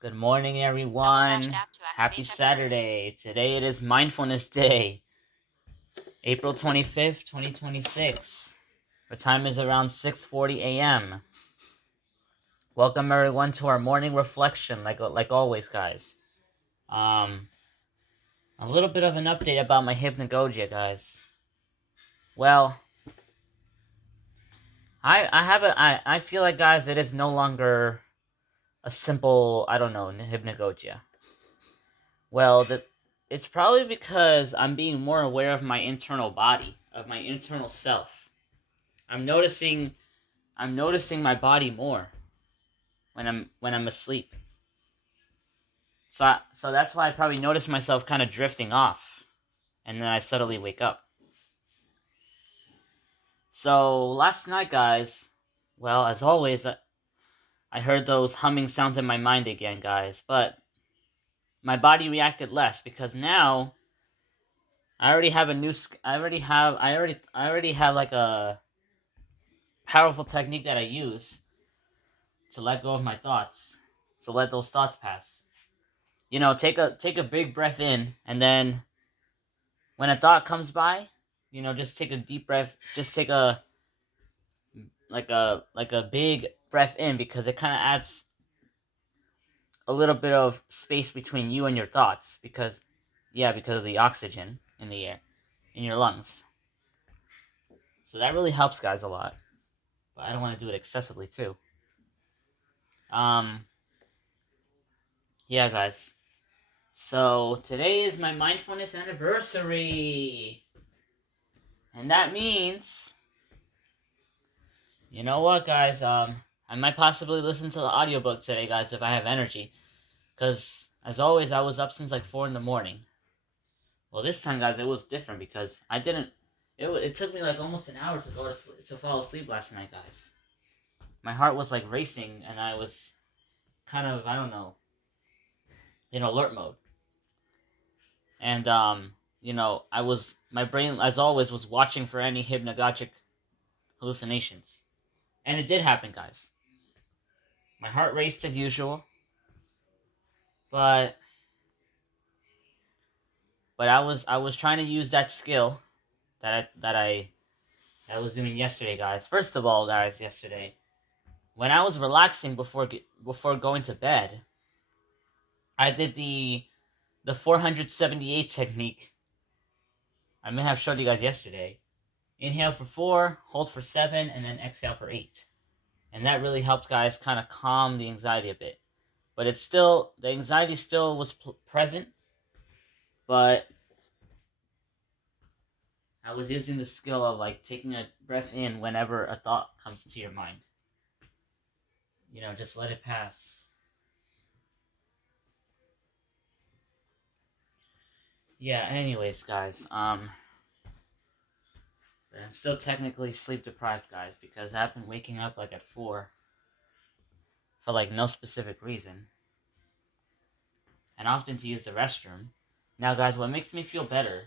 Good morning, everyone. Happy Saturday. Today it is Mindfulness Day, April 25th, 2026. The time is around 6:40 a.m. Welcome, everyone, to our morning reflection, like always, guys. A little bit of an update about my hypnagogic, guys. Well, I feel like, guys, it is no longer a simple, hypnagogia. Well, it's probably because I'm being more aware of my internal body, of my internal self. I'm noticing my body more when I'm asleep. So that's why I probably notice myself kind of drifting off, and then I suddenly wake up. So last night, guys, well, as always, I heard those humming sounds in my mind again, guys, but my body reacted less because now I already have a new. I already have like a powerful technique that I use to let go of my thoughts, to let those thoughts pass. Take a big breath in, and then when a thought comes by, just take a deep breath. Just take a big breath in, because it kind of adds a little bit of space between you and your thoughts, because of the oxygen in the air in your lungs. So that really helps, guys, a lot. But I don't want to do it excessively too. Yeah, guys. So today is my mindfulness anniversary. And that means, you know what, guys, I might possibly listen to the audiobook today, guys, if I have energy. Because, as always, I was up since like 4 in the morning. Well, this time, guys, it was different because I didn't, it took me like almost an hour to go to sleep, to fall asleep last night, guys. My heart was like racing, and I was kind of, I don't know, in alert mode. And, my brain, as always, was watching for any hypnagogic hallucinations. And it did happen, guys. My heart raced as usual, but I was trying to use that skill that I was doing yesterday, guys. First of all, guys, yesterday, when I was relaxing before going to bed, I did the 478 technique. I may have showed you guys yesterday. Inhale for 4, hold for 7, and then exhale for 8. And that really helped, guys, kind of calm the anxiety a bit. But the anxiety still was present, but I was using the skill of like taking a breath in whenever a thought comes to your mind. Just let it pass. Yeah, anyways, guys, I'm still technically sleep deprived, guys, because I've been waking up like at 4 for like no specific reason, and often to use the restroom. Now, guys, what makes me feel better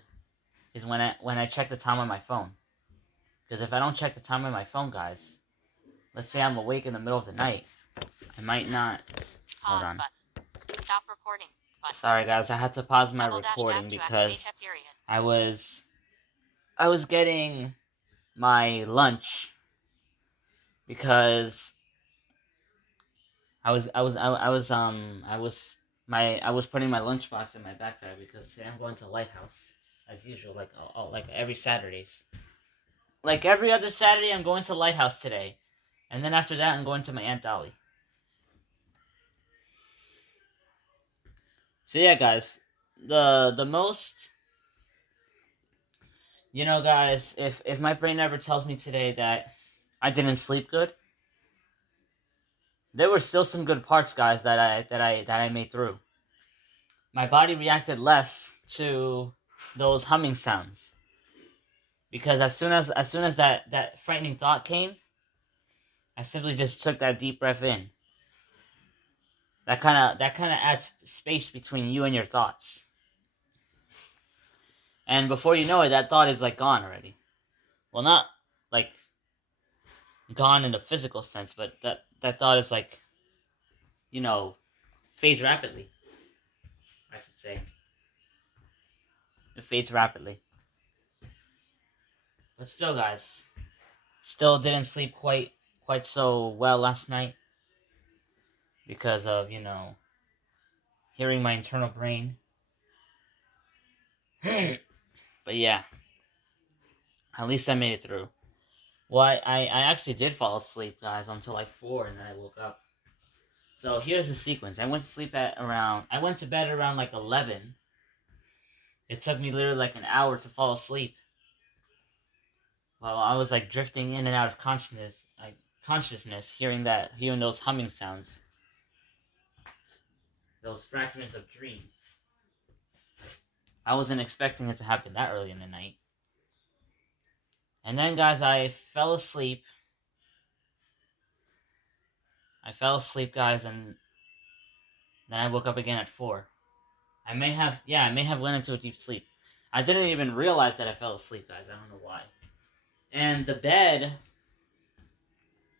is when I check the time on my phone. Because if I don't check the time on my phone, guys, let's say I'm awake in the middle of the night, I might not. Hold on. Stop recording. Sorry, guys, I had to pause my recording because I was getting my lunch, because I was putting my lunchbox in my backpack, because today I'm going to Lighthouse as usual, like every Saturdays. Like every other Saturday, I'm going to Lighthouse today, and then after that, I'm going to my Aunt Dolly. So yeah, guys, the most, guys, if my brain ever tells me today that I didn't sleep good, there were still some good parts, guys, that I made through. My body reacted less to those humming sounds, because as soon as that frightening thought came, I simply just took that deep breath in. That kind of adds space between you and your thoughts. And before you know it, that thought is like gone already. Well, not like gone in the physical sense, but that thought is like, fades rapidly. I should say it fades rapidly. But still, guys, still didn't sleep quite so well last night because of hearing my internal brain. But yeah, at least I made it through. Well, I actually did fall asleep, guys, until like 4, and then I woke up. So here's the sequence. I went to bed around like 11. It took me literally like an hour to fall asleep. Well, I was like drifting in and out of consciousness, hearing those humming sounds, those fragments of dreams. I wasn't expecting it to happen that early in the night. And then, guys, I fell asleep. Guys, and then I woke up again at 4. I may have went into a deep sleep. I didn't even realize that I fell asleep, guys. I don't know why. And the bed,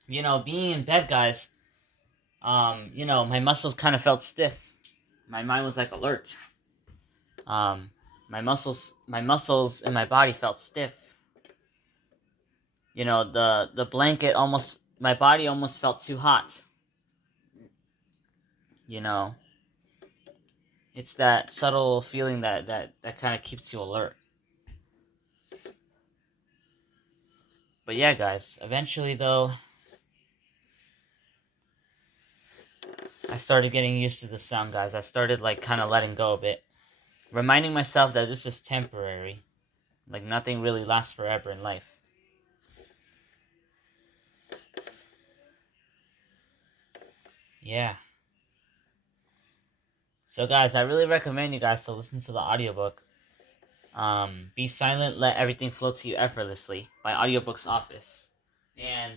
being in bed, guys, my muscles kind of felt stiff. My mind was like alert. Um, my muscles in my body felt stiff. The blanket my body almost felt too hot. It's that subtle feeling that kind of keeps you alert. But yeah, guys, eventually though, I started getting used to the sound, guys. I started like kind of letting go a bit, reminding myself that this is temporary. Like nothing really lasts forever in life. Yeah. So guys, I really recommend you guys to listen to the audiobook. Be Silent, Let Everything Flow to You Effortlessly by Audiobooks Office. And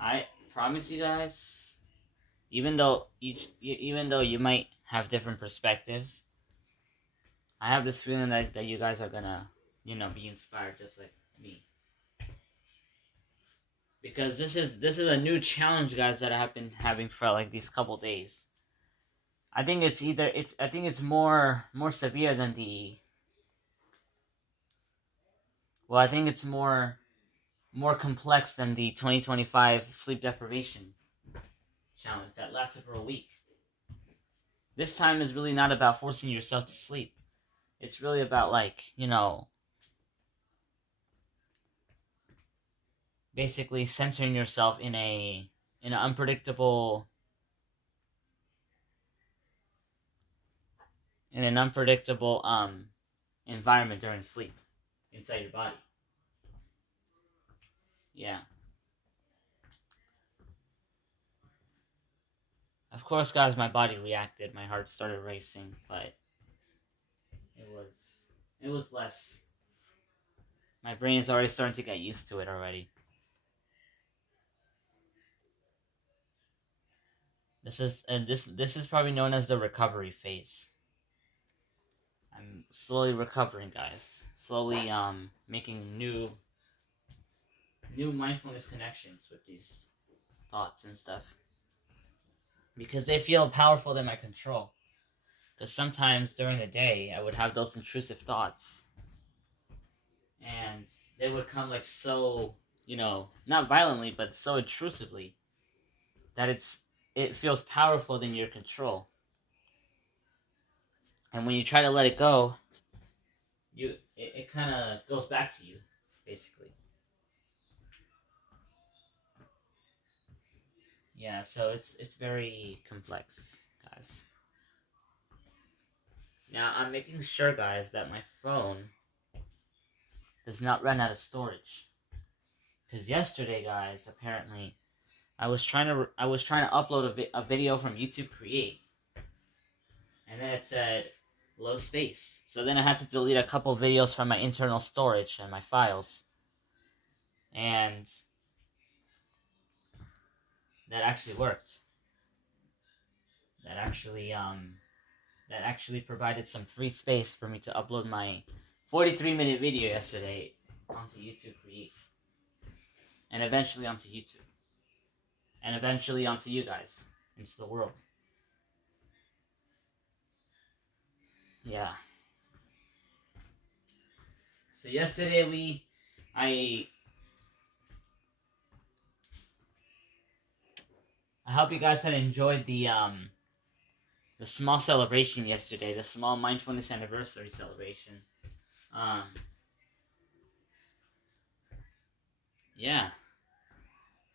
I promise you guys, even though you might have different perspectives, I have this feeling that you guys are gonna, be inspired just like me. Because this is a new challenge, guys, that I have been having for like these couple days. I think it's more severe than the well, I think it's more complex than the 2025 sleep deprivation challenge that lasted for a week. This time is really not about forcing yourself to sleep. It's really about like, basically centering yourself in an unpredictable environment during sleep inside your body. Yeah. Of course, guys, my body reacted. My heart started racing, but it was it was less. My brain is already starting to get used to it already. This is probably known as the recovery phase. I'm slowly recovering, guys. Slowly making new mindfulness connections with these thoughts and stuff. Because they feel powerful than my control. Because sometimes during the day I would have those intrusive thoughts. And they would come like so, not violently, but so intrusively that it feels powerful than your control. And when you try to let it go, it kind of goes back to you, basically. Yeah, so it's very complex, guys. Now I'm making sure, guys, that my phone does not run out of storage. Because yesterday, guys, apparently, I was trying to upload a video from YouTube Create, and then it said low space. So then I had to delete a couple videos from my internal storage and my files, and that actually worked. That actually that actually provided some free space for me to upload my 43-minute video yesterday onto YouTube Create, and eventually onto YouTube, and eventually onto you guys. into the world. Yeah. So yesterday I I hope you guys had enjoyed the small celebration yesterday, the small mindfulness anniversary celebration. Um, yeah.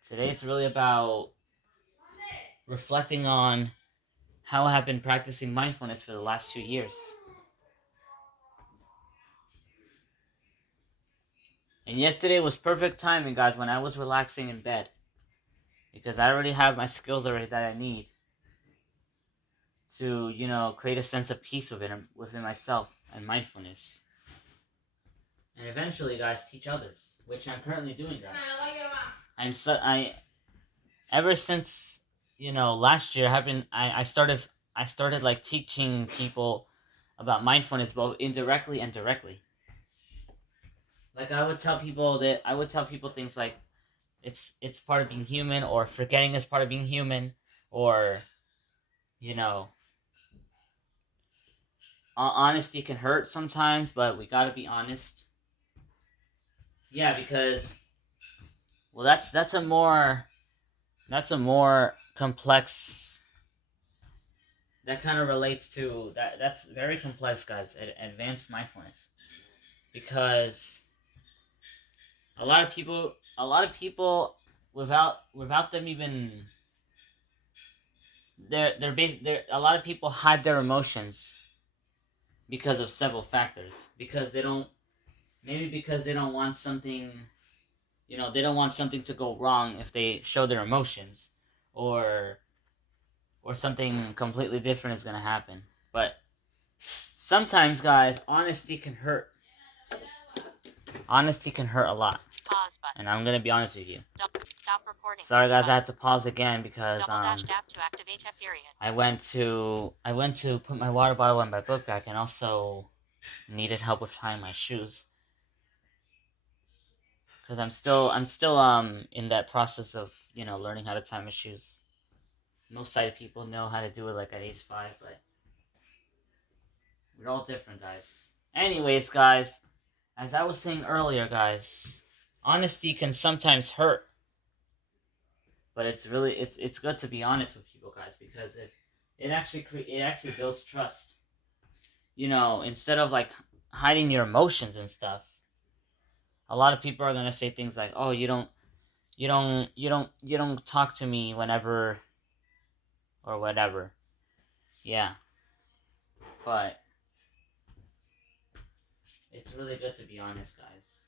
Today it's really about reflecting on how I have been practicing mindfulness for the last 2 years. And yesterday was perfect timing, guys, when I was relaxing in bed. Because I already have my skills already that I need to, create a sense of peace within myself and mindfulness. And eventually, guys, teach others, which I'm currently doing, guys. I ever since last year I started like teaching people about mindfulness both indirectly and directly. Like I would tell people things like it's part of being human, or forgetting is part of being human, or you know honesty can hurt sometimes, but we got to be honest. Yeah, because well that's a more complex, that kind of relates to that's very complex, guys, advanced mindfulness. Because a lot of people without them even they're a lot of people hide their emotions because of several factors, because they don't maybe because they don't want something, they don't want something to go wrong if they show their emotions, or something completely different is going to happen. But sometimes, guys, honesty can hurt a lot. Pause button. And I'm going to be honest with you. Stop recording. Sorry, guys, I had to pause again because I went to put my water bottle in my book bag, and also needed help with tying my shoes, because I'm still in that process of learning how to tie my shoes. Most sighted people know how to do it like at age 5, but we're all different, guys. Anyways, guys, as I was saying earlier, guys, honesty can sometimes hurt, but it's good to be honest with people, guys, because it actually builds trust. Instead of like hiding your emotions and stuff, a lot of people are gonna say things like, "Oh, you don't talk to me whenever or whatever." Yeah, but it's really good to be honest, guys.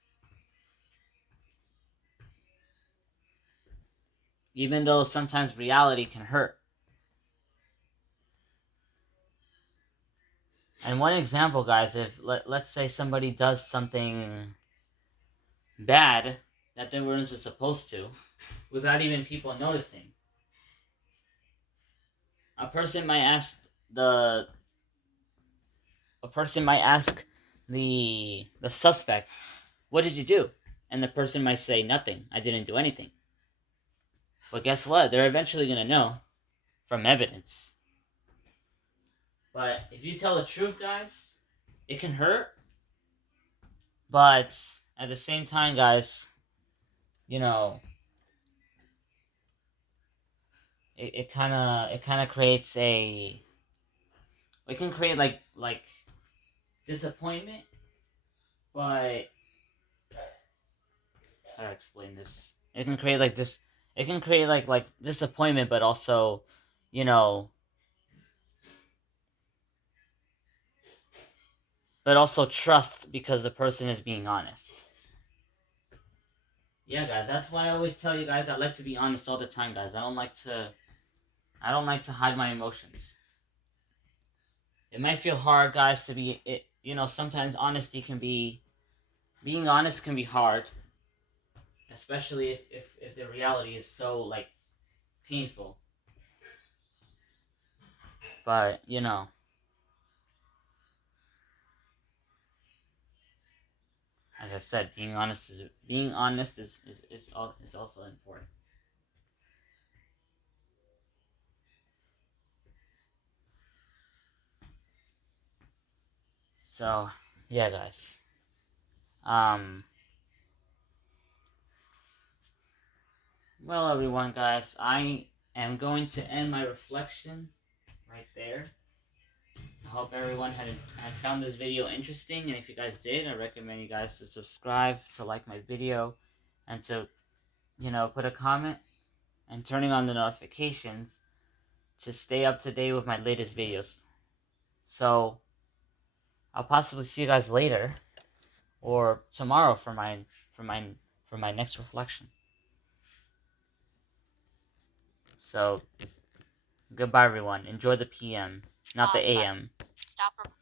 Even though sometimes reality can hurt. And one example, guys, if let's say somebody does something bad that they weren't supposed to, without even people noticing, a person might ask the a person might ask the suspect, "What did you do?" And the person might say, "Nothing. I didn't do anything." But guess what? They're eventually gonna know from evidence. But if you tell the truth, guys, it can hurt. But at the same time, guys, you know, it kind of creates it can create like disappointment, but how to explain this? It can create like this. It can create like disappointment, but also, you know, but also trust because the person is being honest. Yeah, guys, that's why I always tell you guys I like to be honest all the time, guys. I don't like to hide my emotions. It might feel hard, guys, to be it. Sometimes being honest can be hard, especially if the reality is so like painful. But as I said, being honest is also important. So, yeah, guys. Well, everyone, guys, I am going to end my reflection right there. I hope everyone had found this video interesting, and if you guys did, I recommend you guys to subscribe, to like my video, and to, put a comment, and turning on the notifications to stay up to date with my latest videos. So, I'll possibly see you guys later, or tomorrow for my next reflection. So, goodbye, everyone. Enjoy the PM, not the AM. Stop recording.